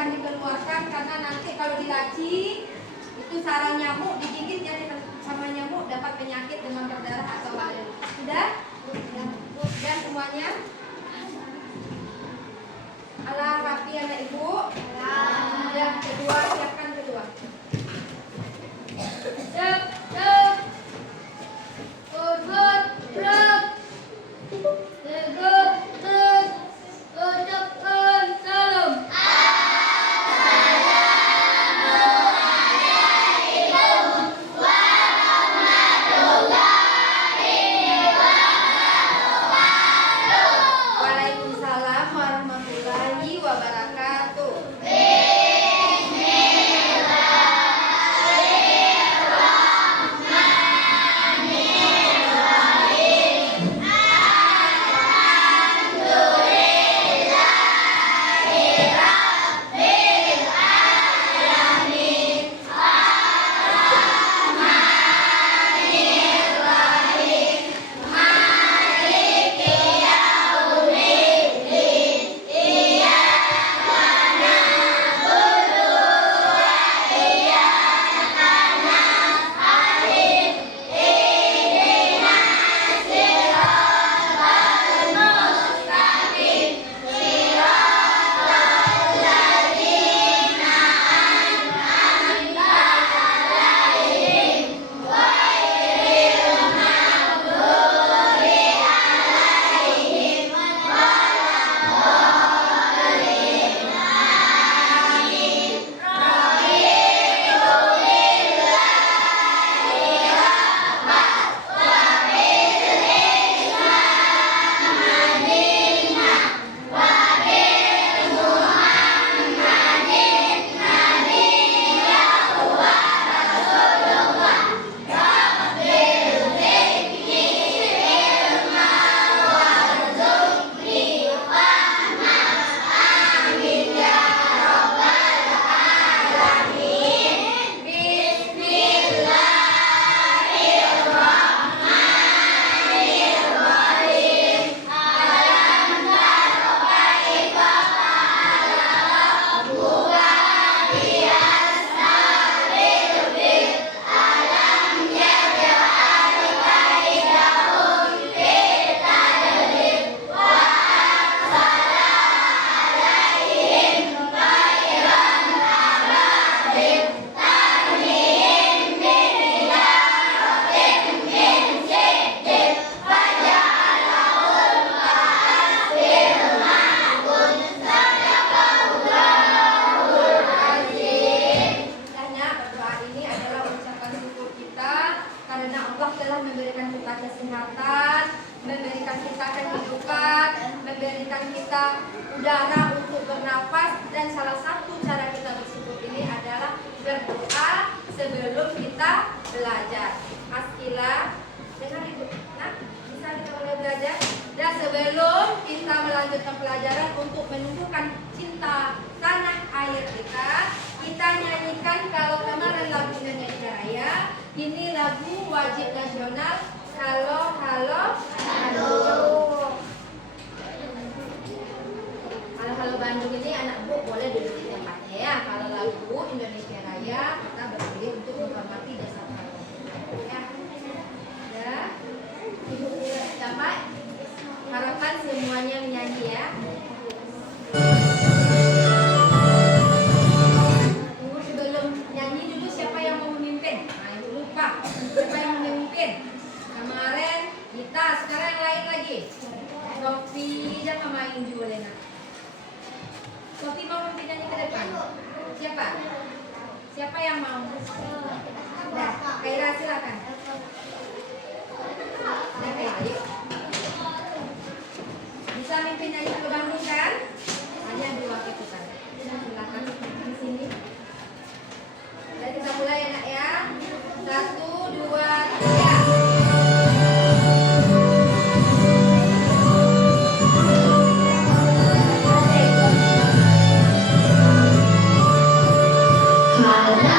silakan dikeluarkan karena nanti kalau dilaci itu sarang nyamuk digigit ya sama nyamuk dapat penyakit demam berdarah atau malaria. Sudah? Dan semuanya? Alah rapi anak ibu. Yang kedua siapkan kedua. Cep, cep. Urut, rep. Tegep, teg. Ucapkan salam. Waalaikumsalam warahmatullahi wabarakatuh. Udara untuk bernafas, dan salah satu cara kita bersyukur ini adalah berdoa sebelum kita belajar. Askila, dengar ibu, nah bisa kita mulai belajar. Dan sebelum kita melanjutkan pelajaran untuk menumbuhkan cinta tanah air kita nyanyikan kalau kemarin lagu Indonesia Raya, ini lagu wajib nasional. Halo, halo, halo. Kalau Bandung ini anak bu boleh duduk di tempatnya ya. Kalau lagu Indonesia Raya kita berdiri untuk menghormati jasa pahlawan. Ya, ibu capai. Harapkan semuanya menyanyi ya. Ibu sebelum nyanyi dulu siapa yang mau memimpin? Nah ibu lupa siapa yang mau memimpin. Kemarin kita, sekarang yang lain lagi. Sofi dan Mama Inju boleh nak. Sofi mau memimpin nyanyi ke depan. Siapa? Siapa yang mau? Nah, Kaira silakan. Nah, Kaira yuk. Bisa mimpin nyanyi ke Bandung kan? Hanya dua keputusan. Silakan di sini. Dan kita mulai ya nak ya. 1, 2, 3. Halo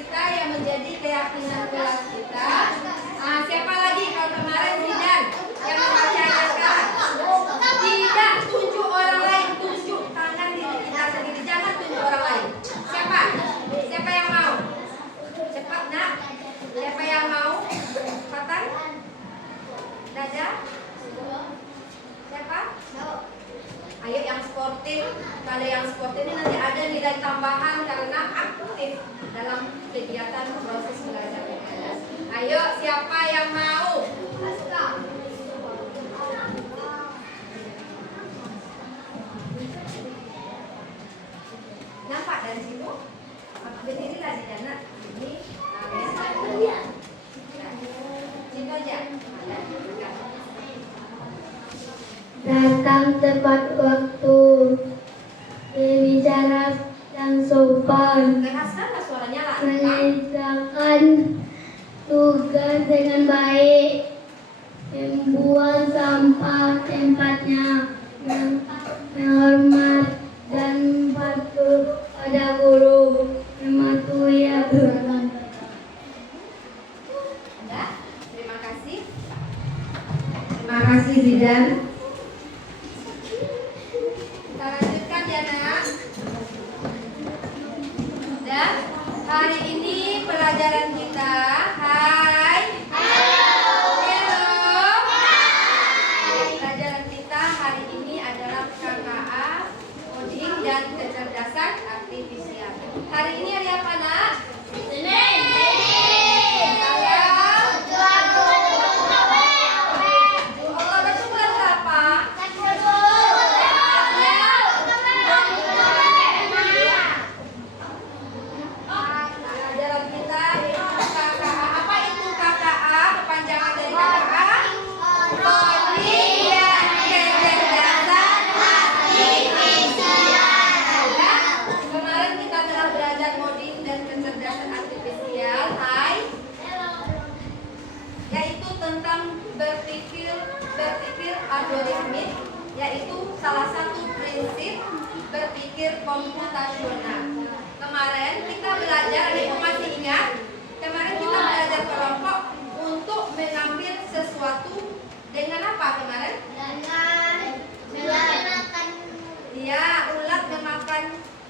kita yang menjadi keyakinan kelas kita. Siapa lagi kalau kemarin Zidan yang membaca ayat sekarang? Tidak tunjuk orang lain, tunjuk tangan diri kita sendiri, jangan tunjuk orang lain. Siapa? Siapa yang mau? Cepat nak. Siapa yang mau? Cepatan. Dada. Siapa? Ayo yang sportif. Kalau yang sportif ini nanti ada nilai tambahan karena aktif dalam kegiatan proses belajar mengajar. Ayo siapa yang mau? Nampak dari situ? Berdirilah di sana. Ini. Situ aja. Datang tepat waktu, berbicara yang sopan, Keraskanlah suaranya lah. menyelesaikan tugas dengan baik, membuang sampah tempatnya, menghormat dan patuh pada guru, mematuhi aturan. Ada? Terima kasih. Terima kasih Zidan. Kita lanjutkan ya nak. Dan hari ini pelajaran kita. Hai. Hello. Pelajaran kita hari ini adalah KKA, coding dan kecerdasan artifisial. Hari ini hari apa nak? Senin. Allah itu bulan berapa? Pelajaran kita itu KKA. Apa itu KKA? Kepanjangan dari KKA? Coding dan kecerdasan artifisial. Ya. Kemarin kita telah belajar coding dan kecerdasan artifisial. Hai. Yaitu tentang berpikir algoritmik, yaitu salah satu prinsip berpikir komputasional. Kemarin kita belajar, ibu masih ingat? Kemarin kita belajar kelompok untuk mengambil sesuatu dengan apa kemarin? Iya, ulat memakan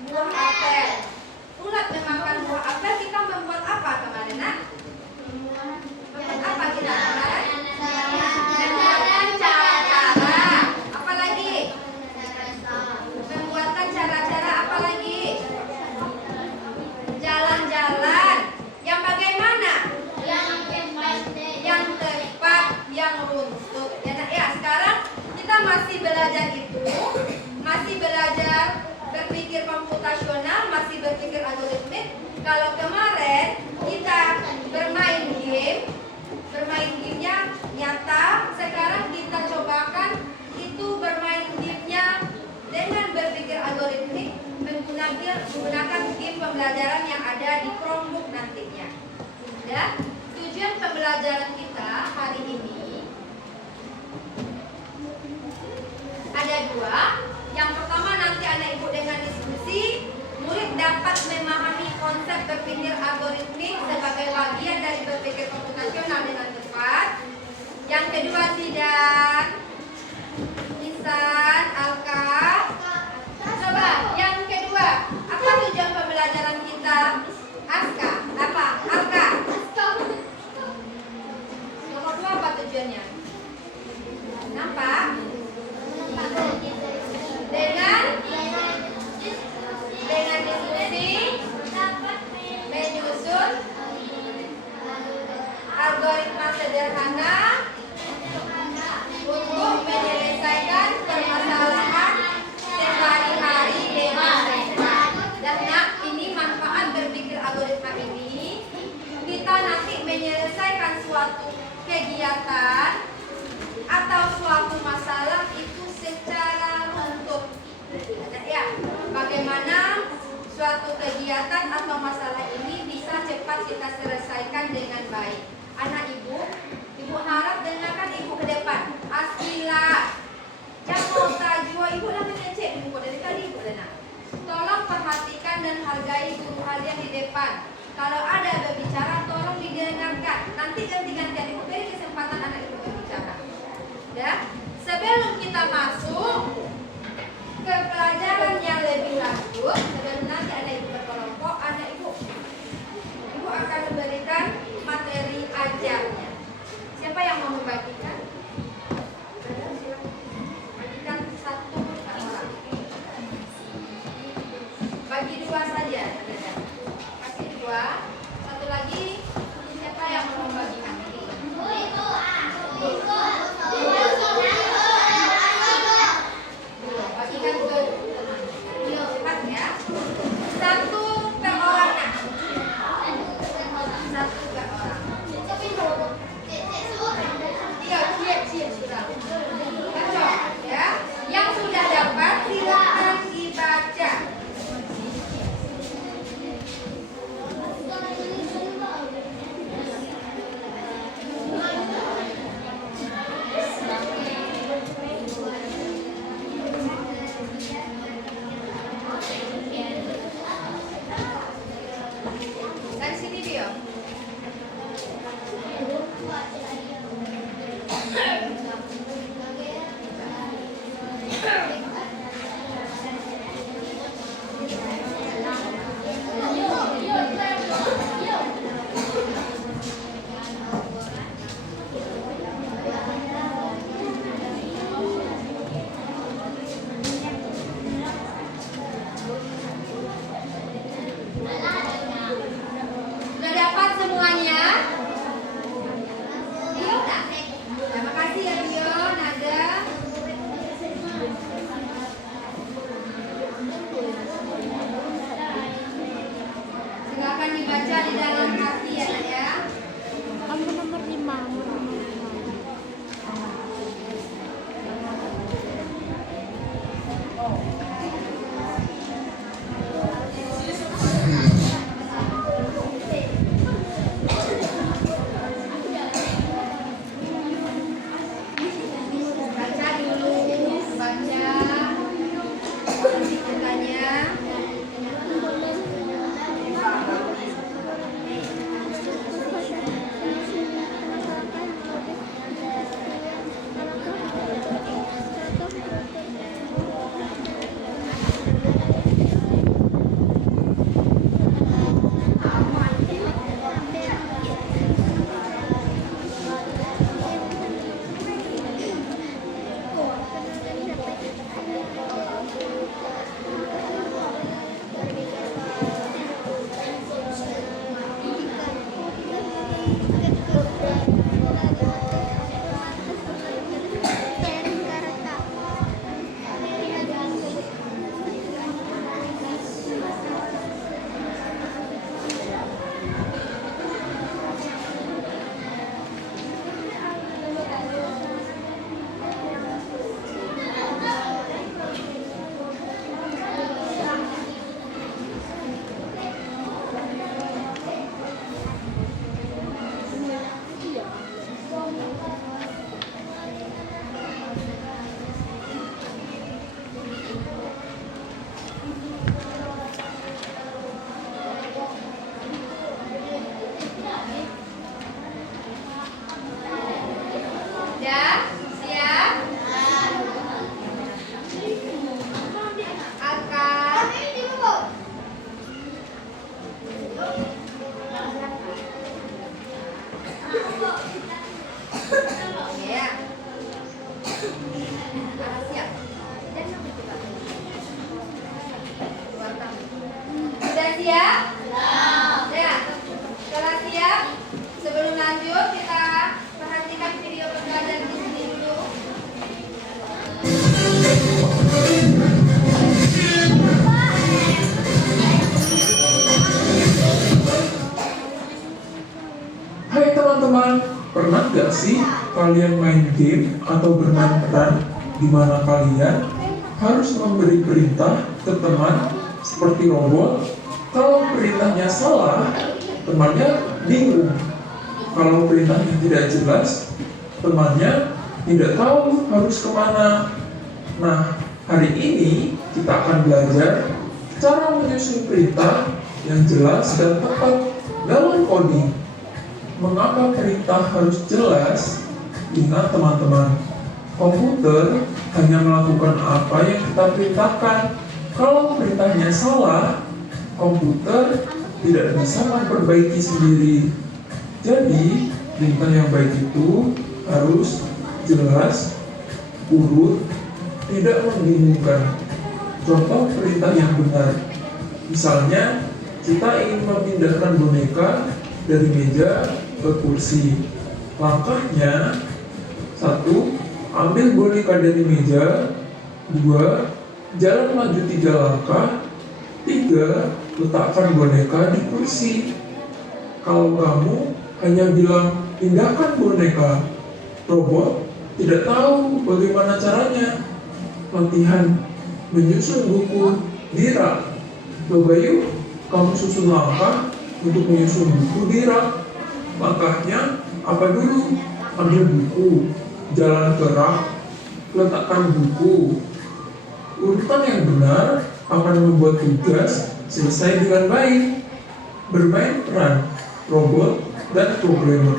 buah apel. Ulat memakan buah apel, kita membuat apa kemarin nak? Membuat apa kita kemarin? Membuatkan cara-cara. Apa lagi? Membuatkan cara-cara apa lagi? Jalan-jalan. Yang bagaimana? Yang tepat, yang runtut. Ya nak ya, sekarang kita masih belajar itu, masih belajar berpikir komputasional, masih berpikir algoritmik. Kalau kemarin kita bermain gamenya nyata, sekarang kita cobakan itu bermain gamenya dengan berpikir algoritmik menggunakan game pembelajaran yang ada di Chromebook nantinya. Dan tujuan pembelajaran kita hari ini ada dua. Yang pertama nanti anak ibu dengan diskusi, murid dapat memahami konsep berpikir algoritmik sebagai bagian dari berpikir komputasional dengan tepat. Yang kedua Zidan, Isan, Alka. Coba yang kedua, apa tujuan pembelajaran kita? Aska, apa? Alka. Nomor dua apa tujuannya? Nampak? Dengan diskusi menyusun algoritma sederhana untuk menyelesaikan permasalahan sehari-hari dengan cepat. Dan nak, ini manfaat berpikir algoritma ini, kita nanti menyelesaikan suatu kegiatan atau suatu masalah itu secara runtut. Ya, bagaimana suatu kegiatan atau masalah ini bisa cepat kita selesaikan dengan baik. Anak ibu harap dengarkan ibu ke depan. Asila, jangan tajwa ibu lah mengecek ibu dari tadi ibu nak. Tolong perhatikan dan hargai guru kalian di depan. Kalau ada berbicara, tolong didengarkan. Nanti ganti-gantian ibu beri kesempatan anak ibu berbicara. Ya, sebelum kita masuk ke pelajaran yang lebih lanjut, sebelum nanti ada ibu berkelompok, ada ibu akan memberikan materi ajarnya. Siapa yang mau membagikan? Bagikan satu orang. Bagi dua saja. Kasih dua. Satu lagi. Siapa yang mau membagikan? Bagikan ke cepat ya. Satu per orang. Satu per orang. Iya, sudah. Cocok ya. Yang sudah dapat silakan dibaca. Dari sini Bio. Sudah dapat semuanya? Bio tak? Terima kasih ya Bio, Nada. Silakan dibaca di dalam hati ya Nak ya. Nomor 5. Baca dulu, baca. Ceritanya. Ya, siap? Akan ya. Siap. Sudah siap? Ya. Setelah siap, sebelum lanjut kita perhatikan video pembelajaran di sini dulu. Hai teman-teman, pernah gak sih kalian main game atau bermain peran di mana kalian harus memberi perintah ke teman seperti robot? Kalau perintahnya salah, temannya bingung. Kalau perintahnya tidak jelas, temannya tidak tahu harus kemana. Nah, hari ini kita akan belajar cara menyusun perintah yang jelas dan tepat Dalam coding, mengapa perintah harus jelas? Ingat teman-teman, komputer hanya melakukan apa yang kita perintahkan. Kalau perintahnya salah, komputer tidak bisa memperbaiki sendiri. Jadi, perintah yang baik itu harus jelas, urut, tidak membingungkan. Contoh perintah yang benar. Misalnya, kita ingin memindahkan boneka dari meja ke kursi. Langkahnya, 1. Ambil boneka dari meja. 2. Jalan maju 3 langkah. 3. Letakkan boneka di kursi. Kalau kamu hanya bilang pindahkan boneka, robot tidak tahu bagaimana caranya. Latihan menyusun buku di rak. Coba yuk kamu susun langkah untuk menyusun buku di rak. Langkahnya apa dulu? Ambil buku, jalan ke rak, letakkan buku. Urutan yang benar akan membuat tugas selesai dengan baik. Bermain peran robot dan programmer.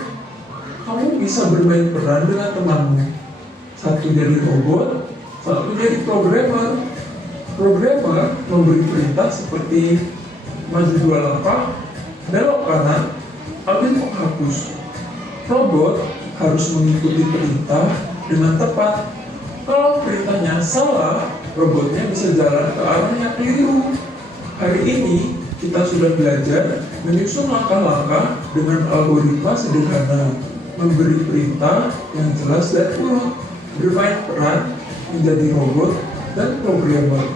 Kamu bisa bermain peran dengan temanmu. Satu jadi robot, satu jadi programmer. Programmer memberi perintah seperti maju 2 langkah, belok kanan, ambil penghapus. Robot harus mengikuti perintah dengan tepat. Kalau perintahnya salah, robotnya bisa jalan ke arah yang keliru. Hari ini kita sudah belajar menyusun langkah-langkah dengan algoritma sederhana, memberi perintah yang jelas dan urut, bermain peran menjadi robot dan programmer.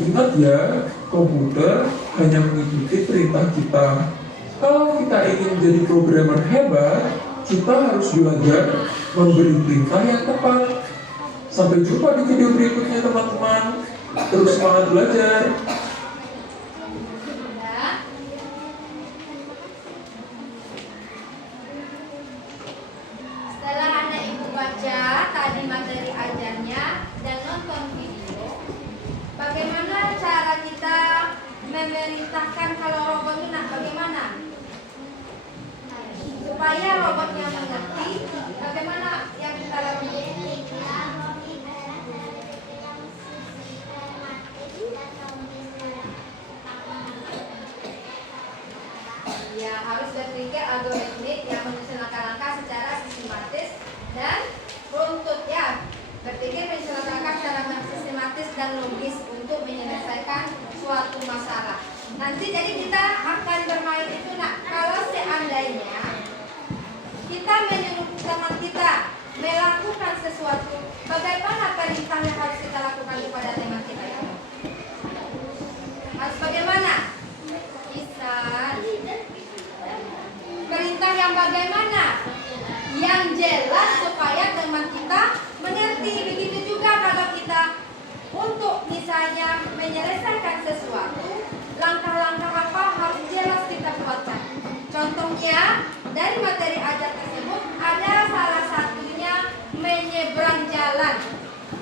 Ingat ya, komputer hanya mengikuti perintah kita. Kalau kita ingin jadi programmer hebat, kita harus belajar memberi perintah yang tepat. Sampai jumpa di video berikutnya teman-teman. Terus semangat belajar. Setelah anak ibu baca tadi materi ajarnya dan nonton video, bagaimana cara kita memerintahkan kalau robot itu bagaimana? Supaya robotnya mengerti, bagaimana yang kita lakukan? Ya, harus berpikir algoritmik yang menyusun langkah-langkah secara sistematis dan runtut ya. Berpikir menyusun langkah-langkah secara sistematis dan logis untuk menyelesaikan suatu masalah. Nanti jadi kita akan bermain itu kalau seandainya kita menyuruh teman kita melakukan sesuatu, bagaimana perintah yang harus kita lakukan kepada teman kita itu? Harus bagaimana? Bisa perintah yang bagaimana? Yang jelas supaya teman kita mengerti. Begitu juga kalau kita untuk misalnya menyelesaikan sesuatu, langkah-langkah apa harus jelas kita buatkan. Contohnya dari materi ajar tersebut ada salah satunya menyeberang jalan.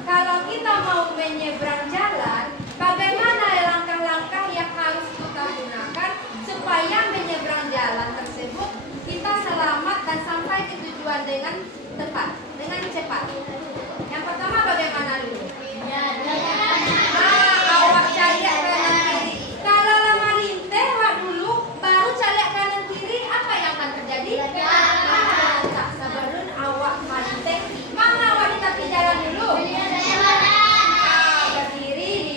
Kalau kita mau menyeberang jalan, bagaimana langkah-langkah yang harus kita gunakan supaya menyeberang jalan tersebut kita selamat dan sampai ke tujuan dengan tepat, dengan cepat. Yang pertama bagaimana dulu? Awak cari kanan kiri. Kalau lama linteh wak dulu, baru cari kanan kiri, apa yang akan terjadi? Tak sebelum awak malinteh, mana awak di tepi jalan dulu? Berdiri di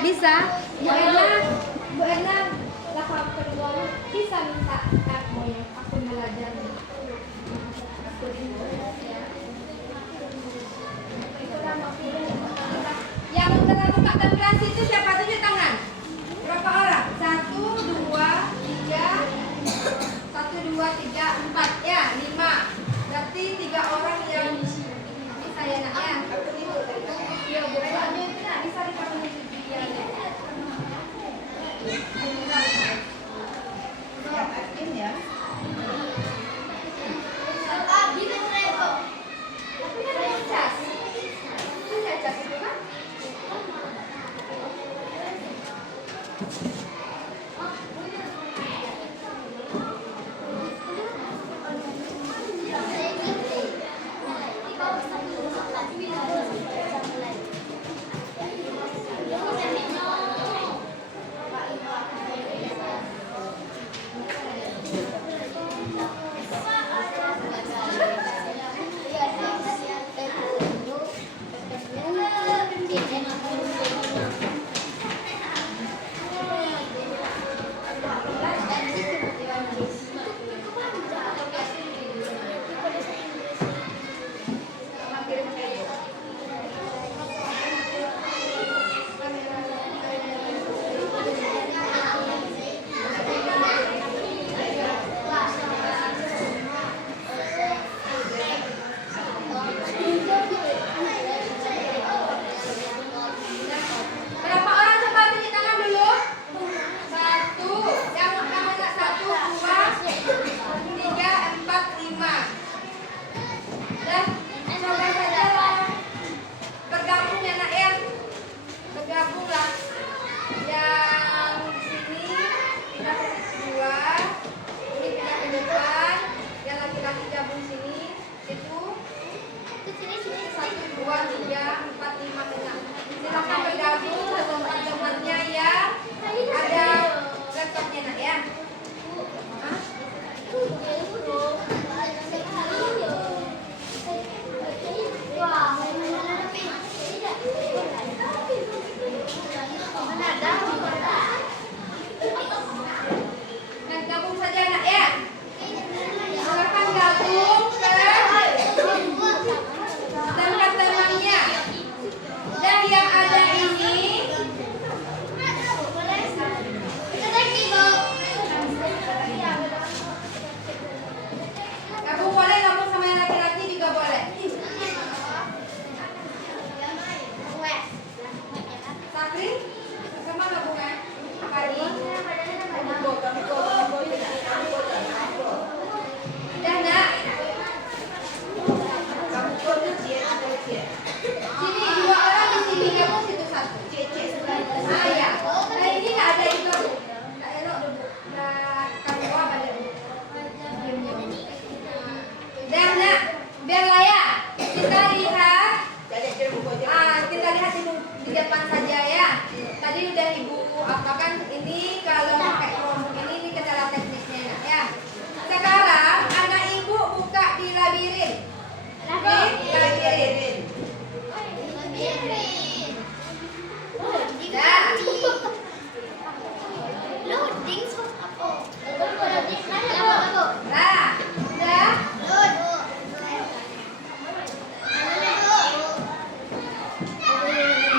Bisa. Bu Erna, lapor kedua bisa minta aku yang aku belajar. Aku ya. Yang buka tampilan situ siapa? Tunjuk tangan. Berapa orang? 1, 2, 3, 1, 2, 3, 4, ya 5. Berarti 3 orang yang bisa ya nak ya. Iya Bu Erna, bisa dipakai ya. Silakan bergabung ke teman-temannya ya. Ada laptopnya nak ya. Nah, gabung saja nak ya. Silakan gabung ke teman-temannya. Dan yang ada ini gabung boleh, gabung sama yang laki-laki juga boleh. Sakri, sama gabung ya? Pagi. Dan nak. Sini 2 orang di sini gabung situ 1. Ah ya. Nah ini nggak ada itu. Nggak elok dulu. Nggak kamu balik. Dan nak, biarlah ya. Kita lihat. Kita lihat di depan saja ya. Tadi udah ibu apakan ini kalau pakai Chromebook ini kendala teknisnya ya. Sekarang anak ibu buka di labirin. Labirin.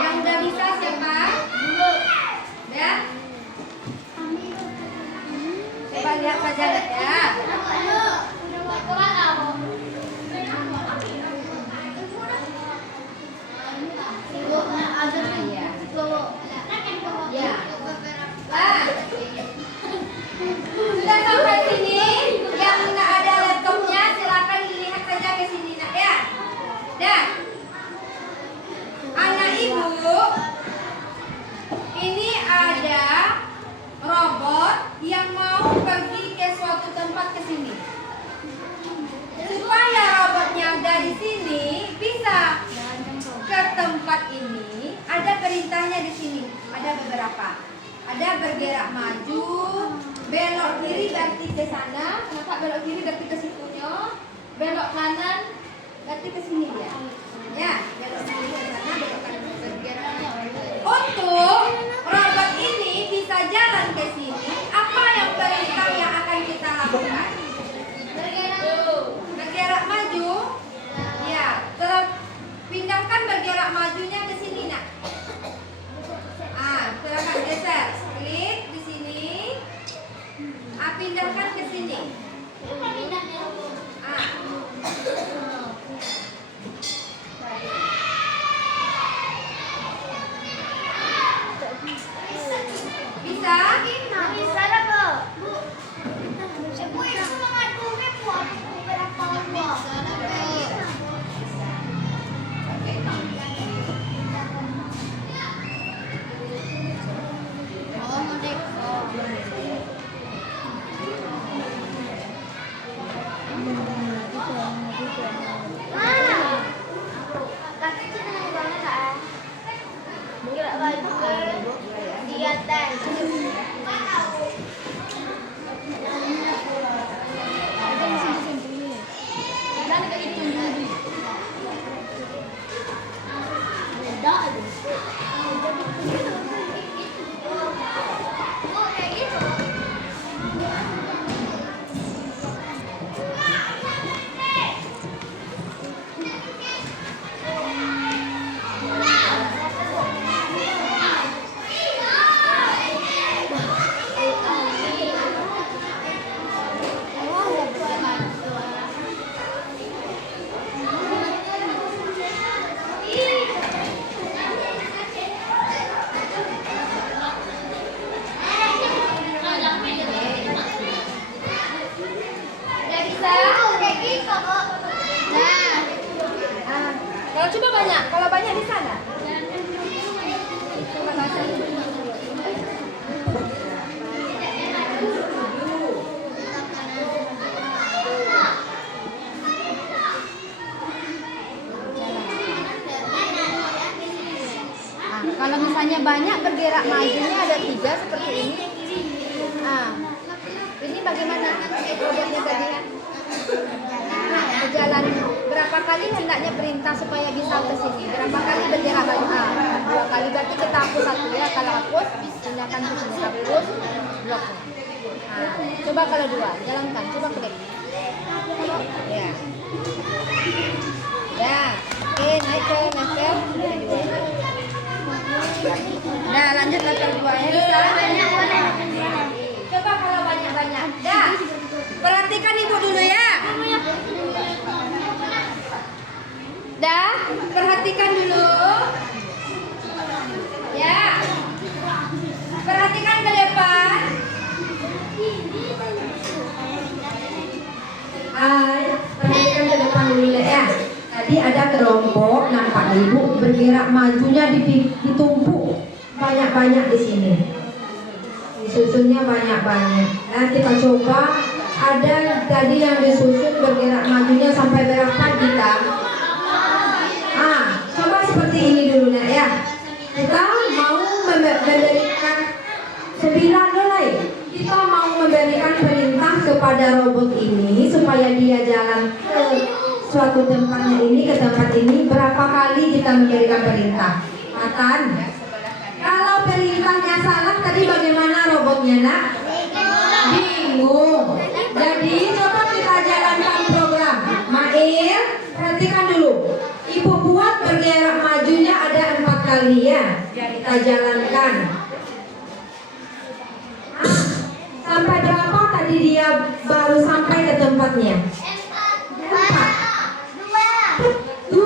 Yang udah bisa siapa? Ya. Coba lihat saja ya. Ya. Sudah sampai sini, yang tidak ada laptopnya silakan dilihat saja ke sini nak ya. Dan anak ibu, ini ada robot yang mau pergi ke suatu tempat ke sini. Supaya robotnya dari sini bisa ke tempat ini, ada perintahnya di sini. Ada beberapa. Ada bergerak maju, belok kiri berarti ke sana. Kenapa belok kiri berarti ke situnya? Belok kanan berarti ke sini dia. Ya, belok kiri ke sana, belok kanan bergerak. Untuk majunya ke sini nak. Silakan geser, klik di sini. Pindahkan ke sini. Bisa? Bisa lah, Bu. Bu, itu mengadu berapa uang? Coba banyak, kalau banyak di sana. Coba kasih. Kalau misalnya banyak bergerak majunya ada 3 seperti ini. Ini bagaimana robotnya tadi? Berjalan berapa kali hendaknya perintah supaya bisa ke sini? Berapa kali bergerak maju? 2 kali, berarti kita hapus 1 ya. Kalau hapus, pindahkan ke sini. Hapus, blok. Coba kalau 2, jalankan. Coba klik. Ya. Ya. Oke, naik ke level 2. Nah, lanjut level 2 ya. Bisa? Coba kalau banyak-banyak. Dah. Perhatikan ibu dulu ya. Dah, perhatikan dulu. Ya. Perhatikan ke depan. Perhatikan ke depan dulu ya. Tadi ada kelompok nampak ibu bergerak majunya ditumpuk banyak-banyak di sini. Disusunnya banyak-banyak. Nah, kita coba ada tadi yang disusun bergerak majunya sampai berapa kita? Coba seperti ini dulu nak ya. Kita mau memberikan 9 mulai. Kita mau memberikan perintah kepada robot ini supaya dia jalan ke suatu tempatnya ini, ke tempat ini. Berapa kali kita memberikan perintah? Matan. Kalau perintahnya salah tadi bagaimana robotnya nak? Bingung. Jadi coba kita jalankan program. Mail, perhatikan dulu. Ibu buat bergerak majunya ada 4 kali ya. Kita jalankan. Sampai berapa tadi dia baru sampai ke tempatnya? 2.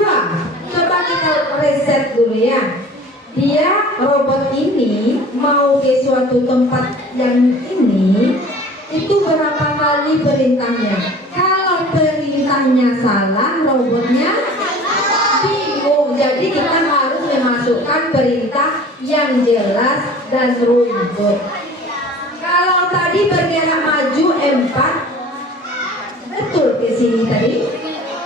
Coba kita reset dulu ya. Dia robot ini mau ke suatu tempat yang ini, itu berapa kali perintahnya? Kalau perintahnya salah, robotnya bingung. Jadi kita harus memasukkan perintah yang jelas dan runtut. Kalau tadi bergerak maju 4, betul ke sini tadi?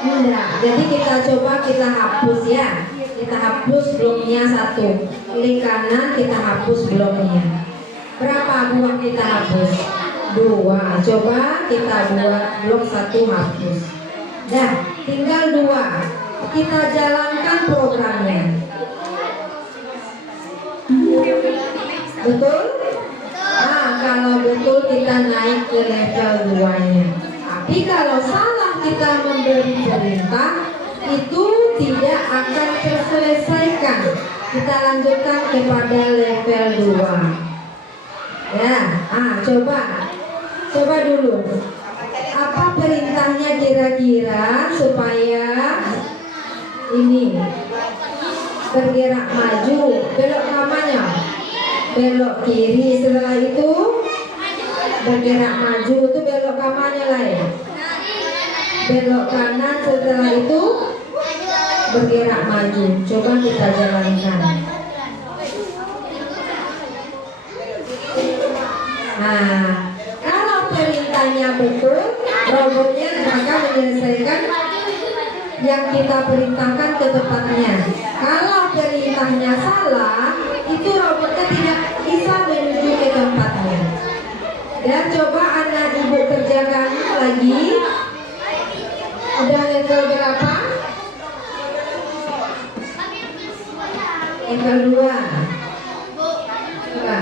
Enggak. Jadi kita coba kita hapus ya. Kita hapus bloknya 1. Klik kanan kita hapus bloknya. Berapa blok kita hapus? 2. Coba kita buat blok 1 hapus. Dah, tinggal 2. Kita jalankan programnya. Betul? Kalau betul kita naik ke level 2-nya. Tapi kalau salah kita memberi perintah, itu tidak akan terselesaikan. Kita lanjutkan kepada level 2. Ya, coba dulu. Apa perintahnya kira-kira supaya ini bergerak maju? Belok kamarnya, belok kiri. Setelah itu bergerak maju, itu belok kamarnya lain. Belok kanan, setelah itu bergerak maju. Coba kita jalankan. Nah, kalau perintahnya betul, robotnya akan menyelesaikan yang kita perintahkan ke tempatnya. Kalau perintahnya salah, itu robotnya tidak bisa menuju ke tempatnya. Dan coba anak ibu kerjakan lagi. Udah level berapa? Level 2. Coba.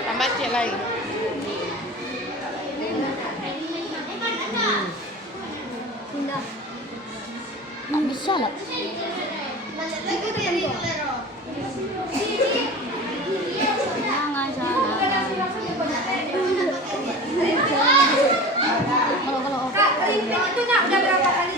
Tambah cek lagi. Tak bisa lah. Jangan salah. Kalau Kak, kerimping itu nak udah berapa kali?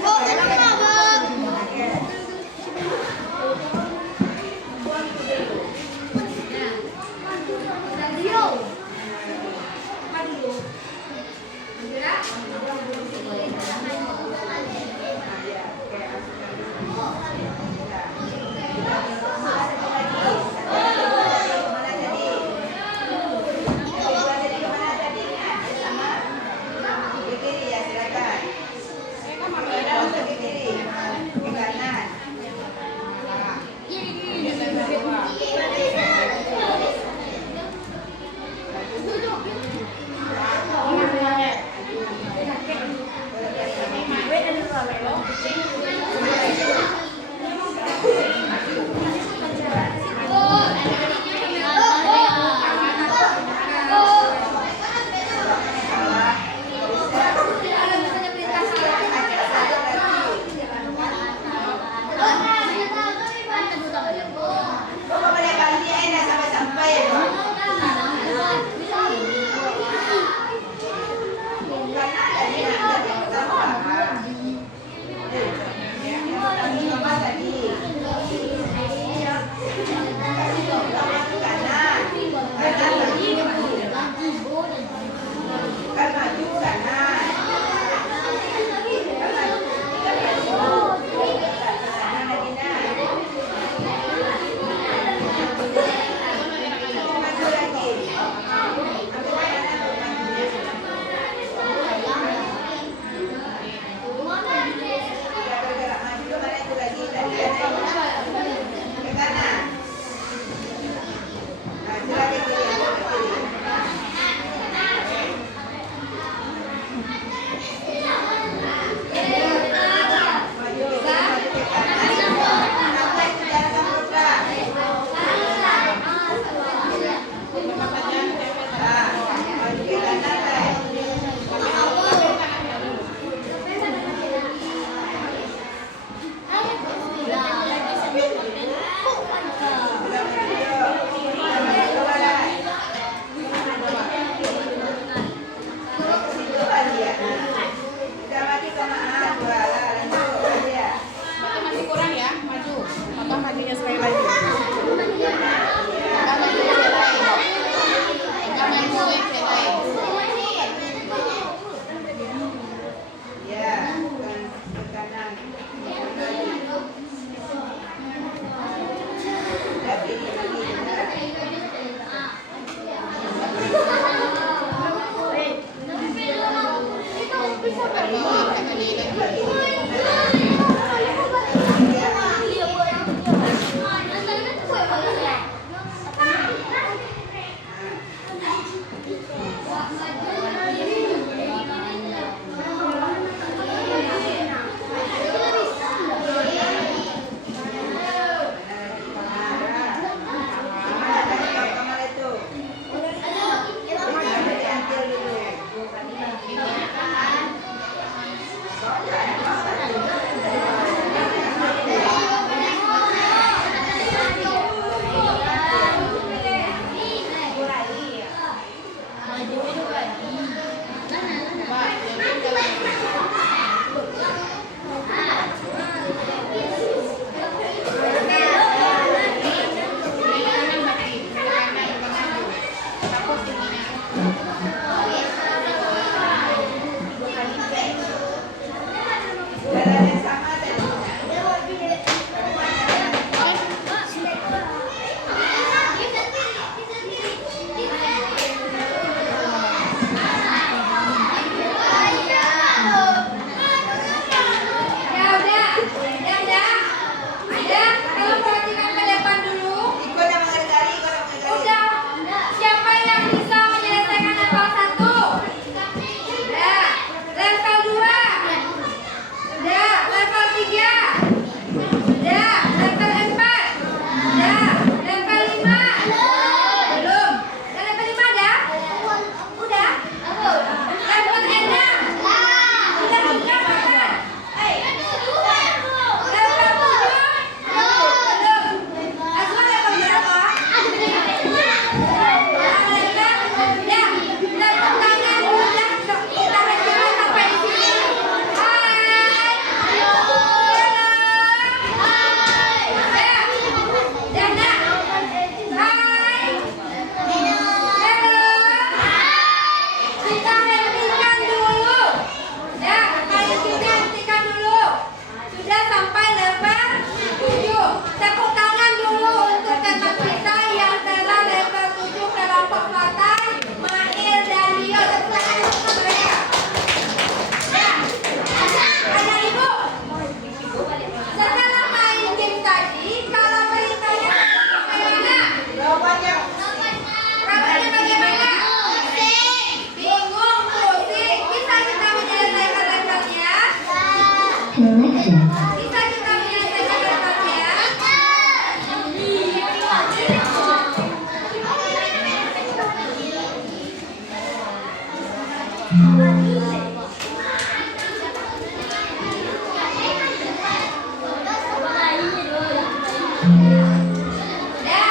Ya,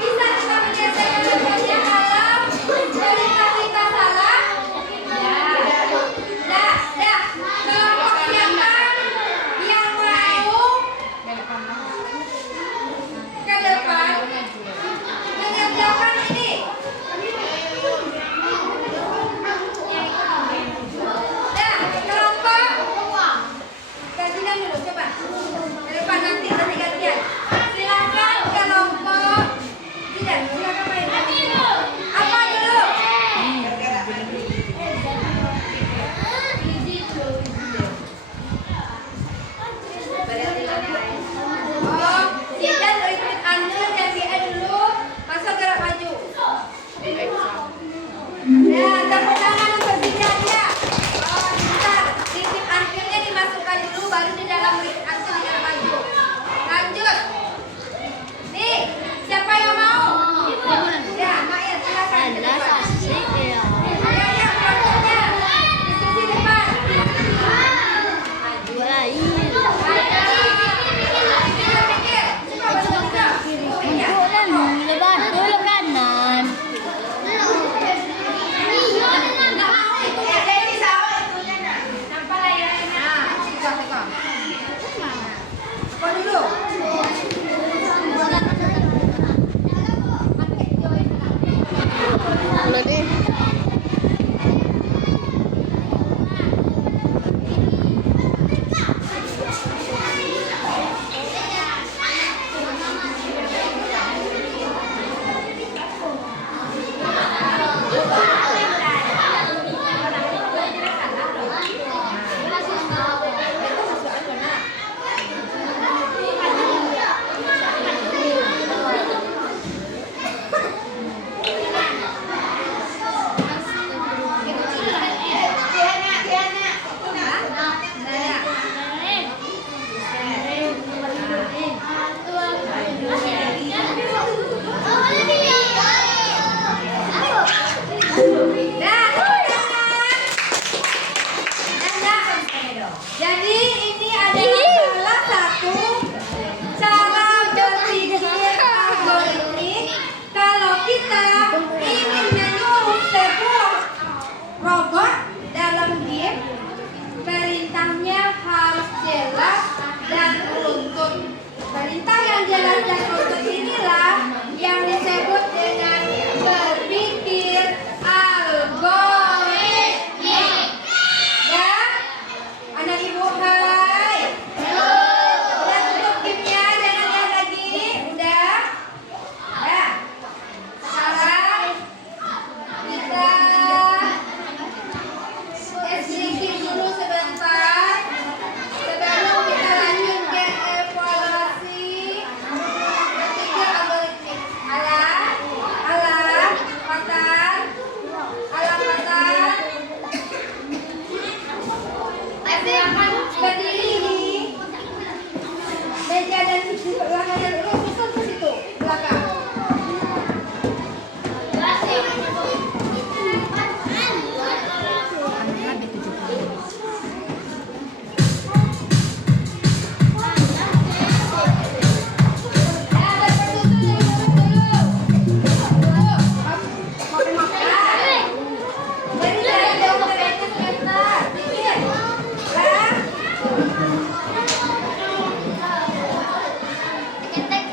bisa kita menyelesaikan semuanya kalau perintah kita salah. Ya, ya. Kelompok siapa yang mau ke depan mengerjakan ini? Ya, kelompok gantian dulu coba. Ke depan nanti ganti-gantian. Silakan kelompok. Tidak, silakan main. Apa dulu? Oh, tidak repeat under dan BA dulu. Masuk gerak maju. Ya, tepuk tangan untuk Zidan ya. Oh, bentar. Repeat under-nya dimasukkan dulu, baru di dalam repeat under gerak maju. Lanjut. Nih, siapa yang mau? Ya, Mail, silakan. ke Ada depan. asik ya. Ya, ya, kelompoknya. Di sisi depan. Maju lagi. Pikir-pikir. Coba bantu-bantu. Ya. Kanan, lebar dulu kanan. Nampak layarnya. Pegang. Apa dulu? Udah deh. Jadi ini adalah salah satu cara berpikir algoritmik kalau kita ingin menyuruh sebuah robot dalam game. Perintahnya harus jelas dan runtut. Perintah yang jelas dan runtut inilah yang disebut dengan berpikir algoritmik. Ya, anak ibu hai. Udah tutup gamenya, jangan lihat lagi. Udah. Ya. Sekarang kita sedikit dulu sebentar sebelum kita lanjut ke evaluasi berpikir algoritmik. Alam, Fatan, silakan berdiri. Meja dan sisi belakang dan susun ke situ belakang. Ketek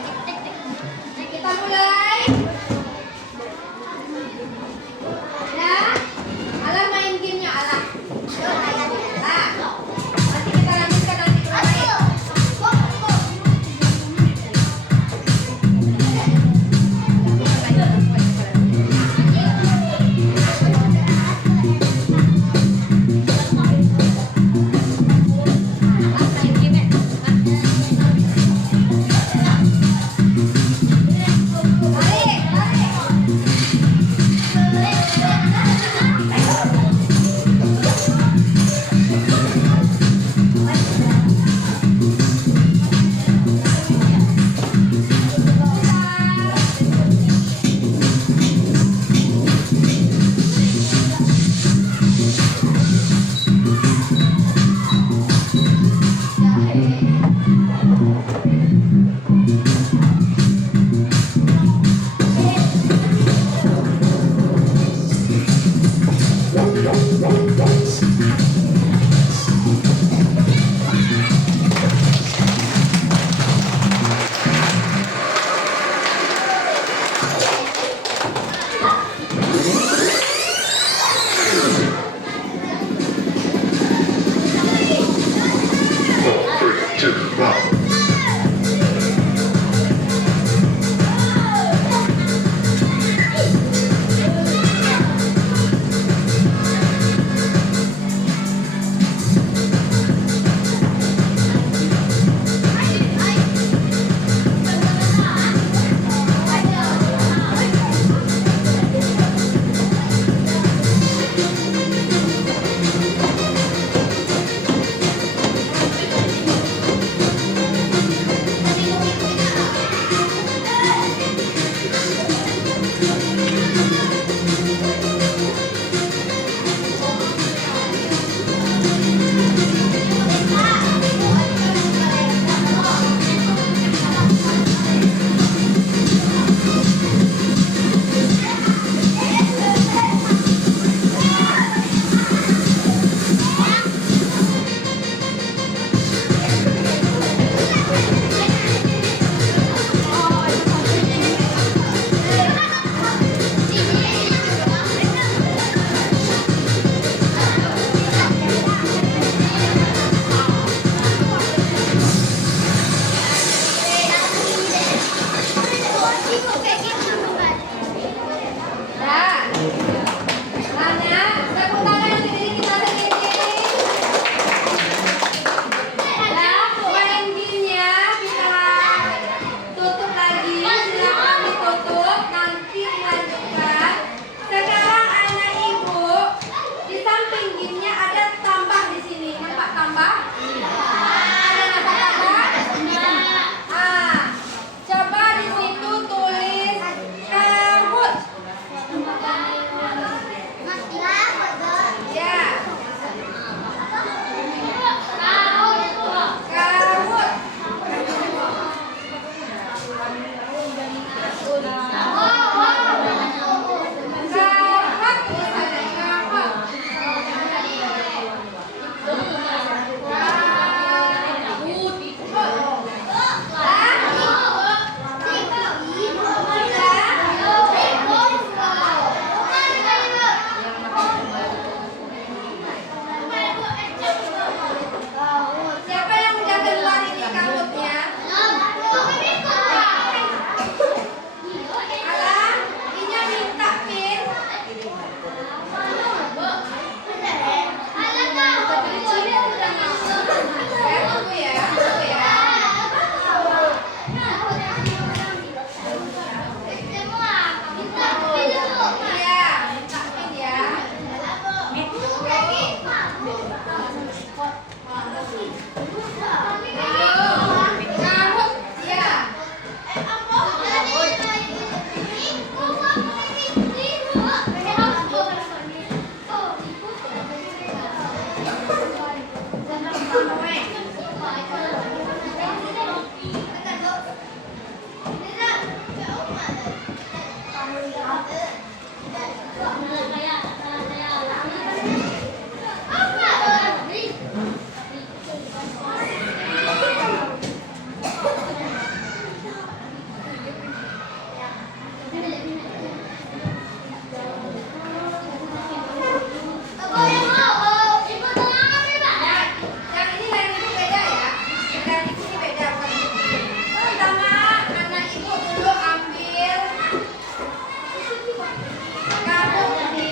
Yang ini lain itu beda ya. Yang di sini beda bukan di sini. Pertama, anak ibu dulu ambil karung di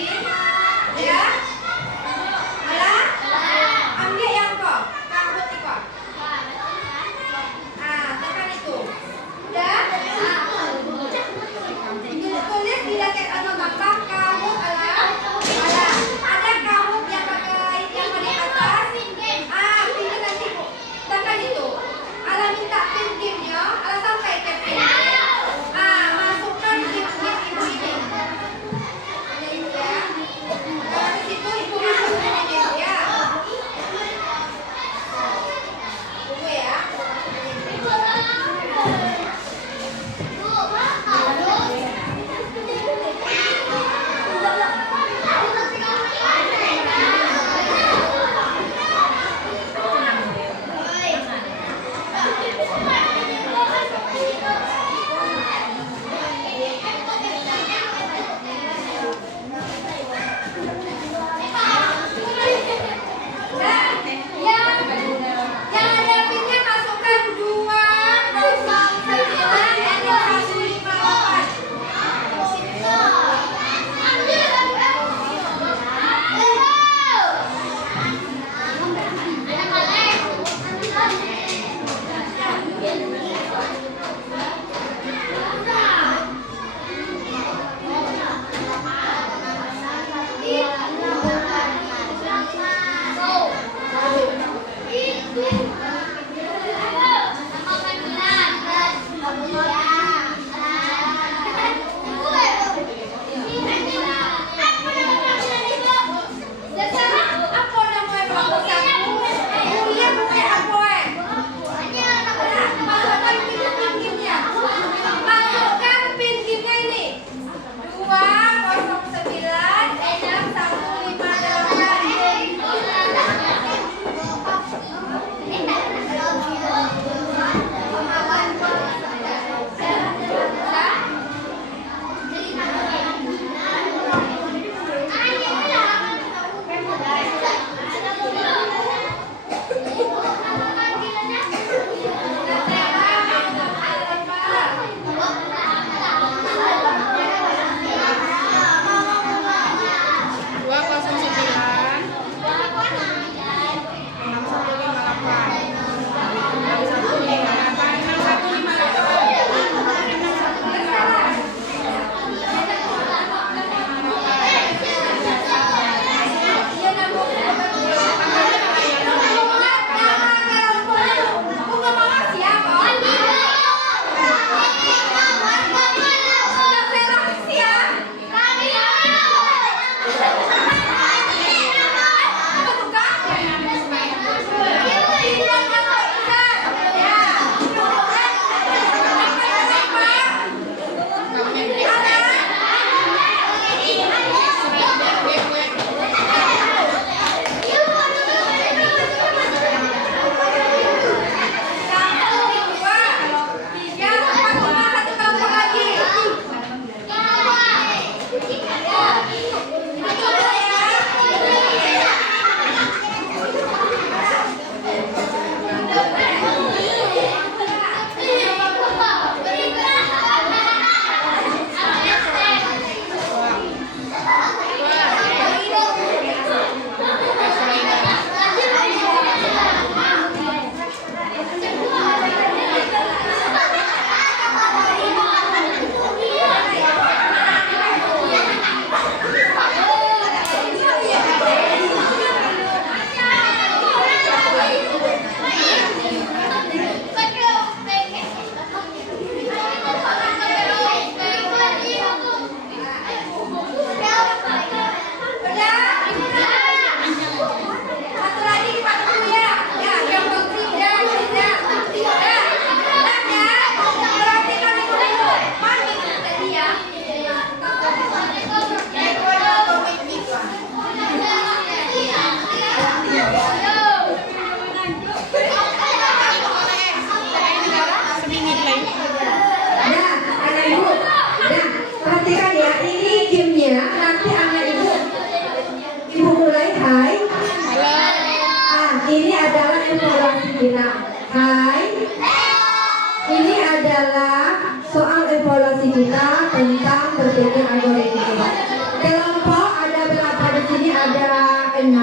adalah soal evaluasi kita tentang berpikir algoritmik. Kelompok ada berapa di sini? Ada 6.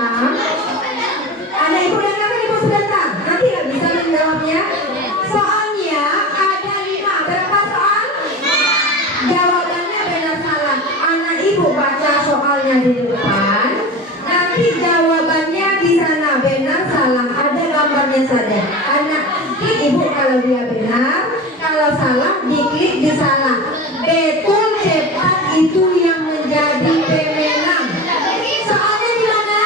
Anak ibu dengar ibu sebentar. Nanti nggak bisa menjawabnya. Soalnya ada 5. Berapa soal? Jawabannya benar salah. Anak ibu baca soalnya di depan. Nanti jawabannya di sana benar salah. Ada gambarnya saja. Anak klik ibu kalau dia benar, kalau salah diklik di salah. Betul cepat itu yang menjadi pemenang. Soalnya di mana?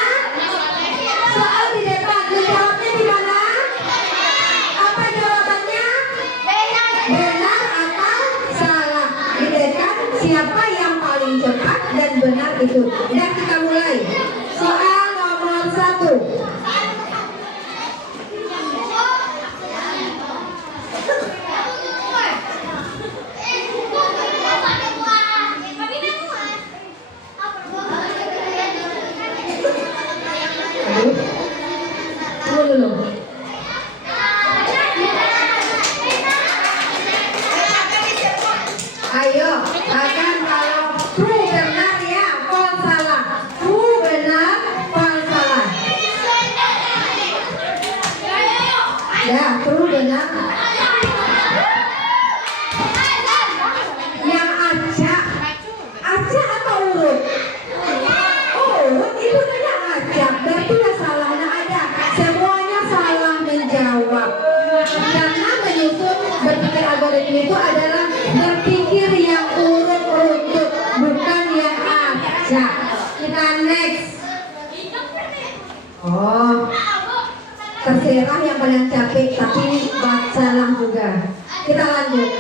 Soal di depan. Menjawabnya di mana? Apa jawabannya? Benar atau salah? Didekat siapa yang paling cepat dan benar itu. Dan kita mulai. Soal nomor 1. Tunggu dulu. Ayo, akan kalau true benar ya, false salah. True benar, false salah. Ya, true benar. Yang acak, acak atau urut? Urut itu tanya acak, berarti ya salahnya ada. Semuanya salah menjawab. Karena menyusun berpikir algoritma itu adalah berpikir yang urut-urut, bukan yang acak. Kita next. Oh, terserah yang kalian capek, tapi bacalah juga. Kita lanjut.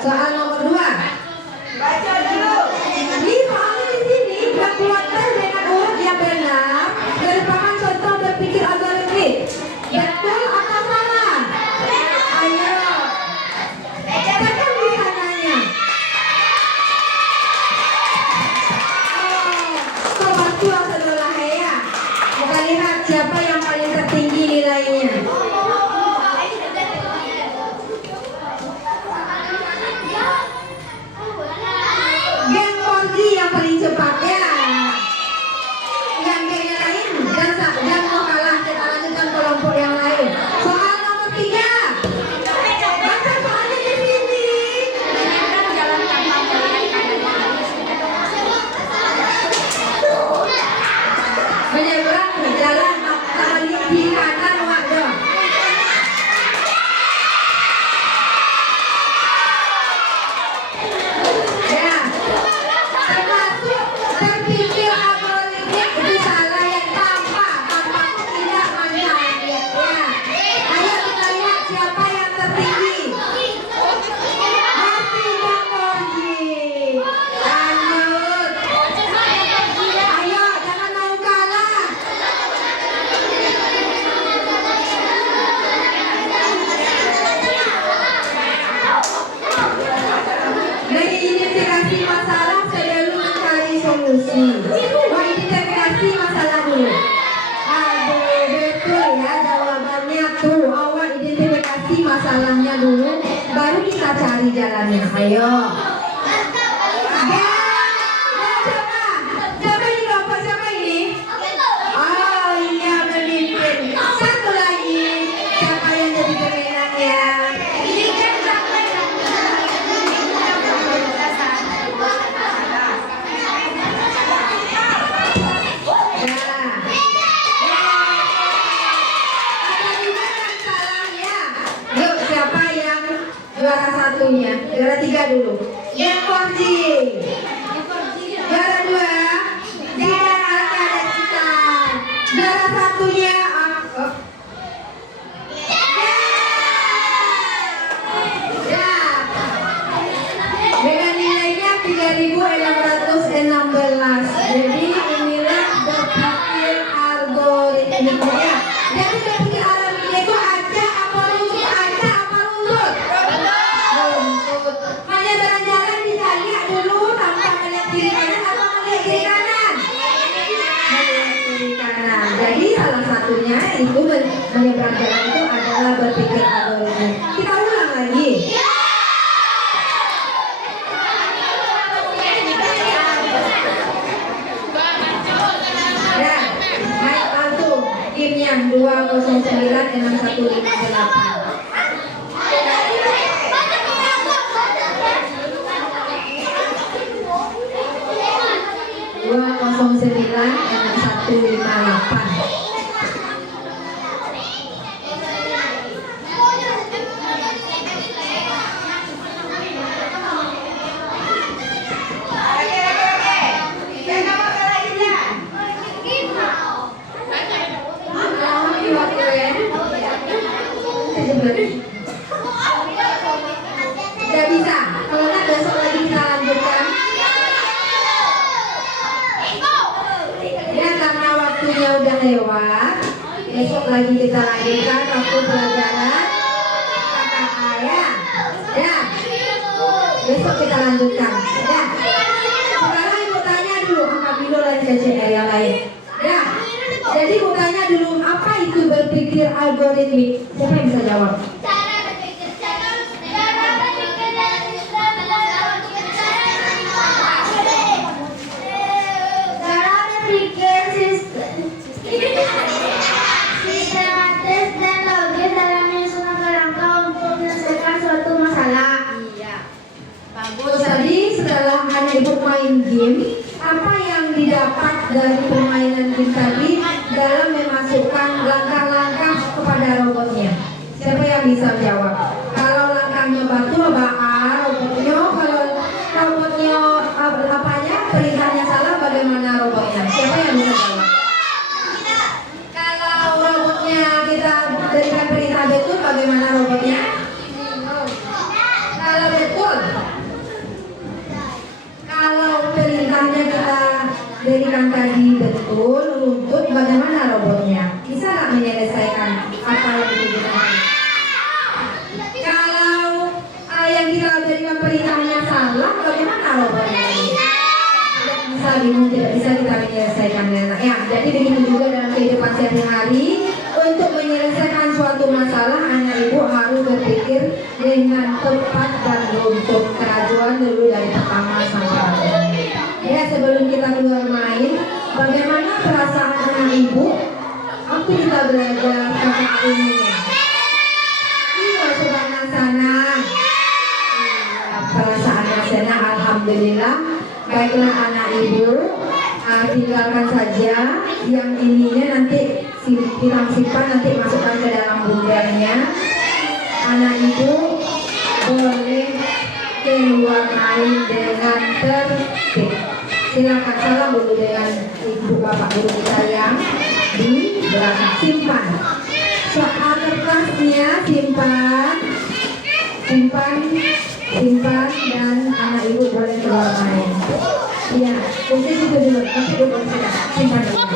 Soal nomor 2. Baca dulu. Ini soalnya di sini berkeluarkan dengan urut yang benar merupakan contoh berpikir algoritmik. Betul atau salah? Ayo. Tekan di sananya. Sobat tua sebelah ya. Kita lihat siapa yang paling tertinggi nilainya. Geng Porji yang paling cepat ya. Yang geng yang lain dan mau kalah, kita lanjutkan kelompok yang lain. Soal nomor 3. Baca soalnya di sini. Menyeberang jalan di kanan waduh. Ya, termasuk berpikir algoritmik itu salah yang tanpa tidak manfaat ya. Ayo kita lihat siapa yang tertinggi. Masih Bang Porji. Lanjut. Ayo jangan mau kalah. Mengidentifikasi masalah sebelum mencari solusi. Mengidentifikasi masalah dulu. Aduh, betul ya jawabannya tuh. Awal identifikasi masalahnya dulu, baru kita cari jalannya. Ayo. Ya, siapa? Siapa ini kelompok siapa ini? Oh iya memimpin. Satu lagi. Siapa yang jadi pemenangnya? Yuk, siapa yang juara satunya? Juara 3 dulu. Geng Porji. Juara 2. Zidan Al-Qadar. Juara satunya ya. Dengan nilainya 3.616. Jadi inilah berpikir algoritmiknya. Jadi berpikir algoritmik itu acak apa runtut? Acak apa runtut? Runtut. Hanya jalan-jalan dicari dulu tanpa melihat kiri kanan atau melihat kiri kanan? Melihat kiri kanan. Jadi salah satunya itu menyeberang jalan itu adalah berpikir algoritmik. Kita ulang lagi. lagi kita lanjutkan waktu pelajaran kata ayat. Ya. Besok kita lanjutkan. Ya. Sekarang ibu tanya dulu, angkat dulu lagi KCR yang lain. Ya. Jadi ibu tanya dulu, apa itu berpikir algoritmik? Siapa yang bisa jawab? Cara berpikir sistematis dan logis dalam menyusun kerangka untuk menyelesaikan suatu masalah. Iya. Terus tadi setelah anak ibu main game, apa yang didapat dari permainan game tadi dalam memasukkan langkah-langkah kepada robotnya? Siapa yang bisa jawab? Kalau langkahnya batu apa A robotnya? Kalau robotnya apanya perintahnya salah, bagaimana robotnya? Siapa yang bisa jawab? Kalau robotnya kita berikan perintah betul, bagaimana robotnya? Kalau betul, kalau perintahnya kita berikan tadi betul, runtut, bagaimana robotnya? Bisa nggak menyelesaikan apa yang dibutuhkan? Kalau yang kita berikan perintahnya salah, bagaimana robotnya? Tidak bisa bingung, tidak bisa kita menyelesaikan dengan ya. Jadi begitu juga dalam kehidupan sehari-hari. Untuk menyelesaikan suatu masalah, anak ibu harus berpikir dengan tepat dan runtut. Kerajuan dulu dari pertama sampai akhir. Ya, sebelum kita keluar main, bagaimana perasaan anak ibu waktu kita belajar kakak umumnya? Iya, sebelah sana. Perasaannya senang, alhamdulillah. Baiklah anak ibu, tinggalkan saja yang ininya nanti kita simpan, nanti masukkan ke dalam bundanya. Anak ibu boleh keluar main dengan tertib. Silakan salam dulu dengan ibu bapak guru kita yang di belakang. Simpan soal kertasnya, simpan dan anak ibu boleh keluar main. Iya, posisi itu dulu, nanti ibu boleh simpan dulu.